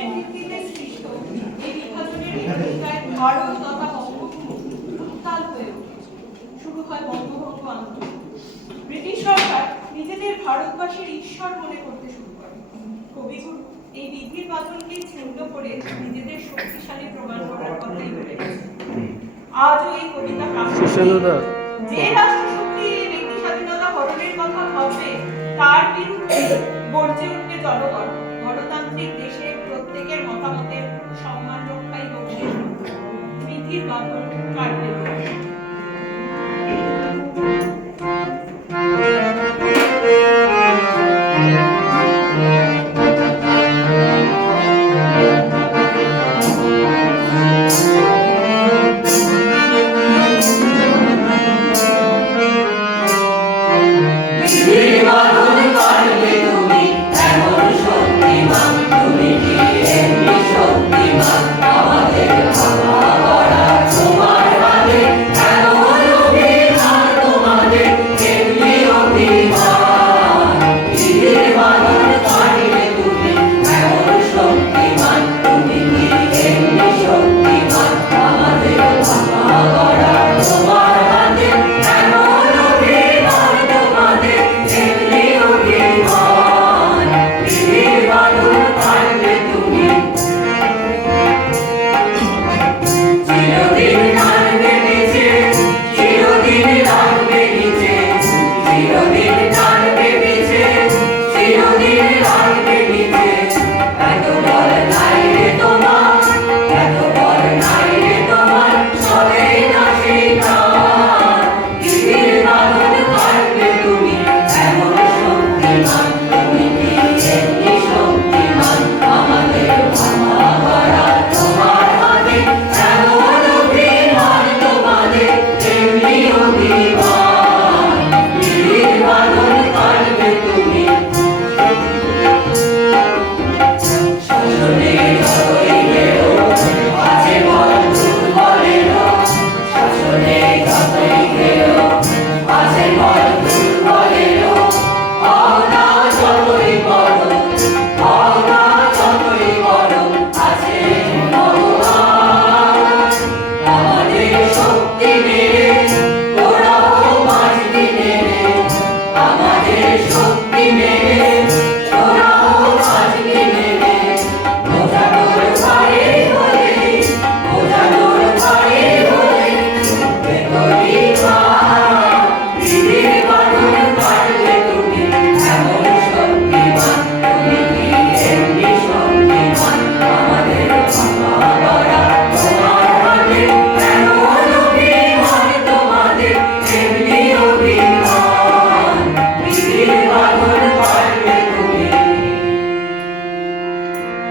ধর্মের ভিত্তিতে সৃষ্ট এই বিভাজনের বিরোধিতায় ভারত তথা বঙ্গভূমি উত্তাল হয়ে ওঠে। শুরু হয় বঙ্গভঙ্গ আন্দোলন। ব্রিটিশ সরকার নিজেদের ভারতবাসীর ঈশ্বর মনে করতে শুরু করে। কবিগুরু এই বিধির বাঁধনকে ছিন্ন করে নিজেদের শক্তিশালী প্রমাণ করার কথাই বলে গেছে। আজও এই কবিতা যে রাষ্ট্রশক্তি ব্যক্তি স্বাধীনতা হরণের কথা ভাববে, তার বিরুদ্ধে গর্জে উঠবে জনগণ। গণতান্ত্রিক দেশে প্রত্যেকের মতামতের সম্মান রক্ষাই হোক বিধির বাঁধন কাটবে।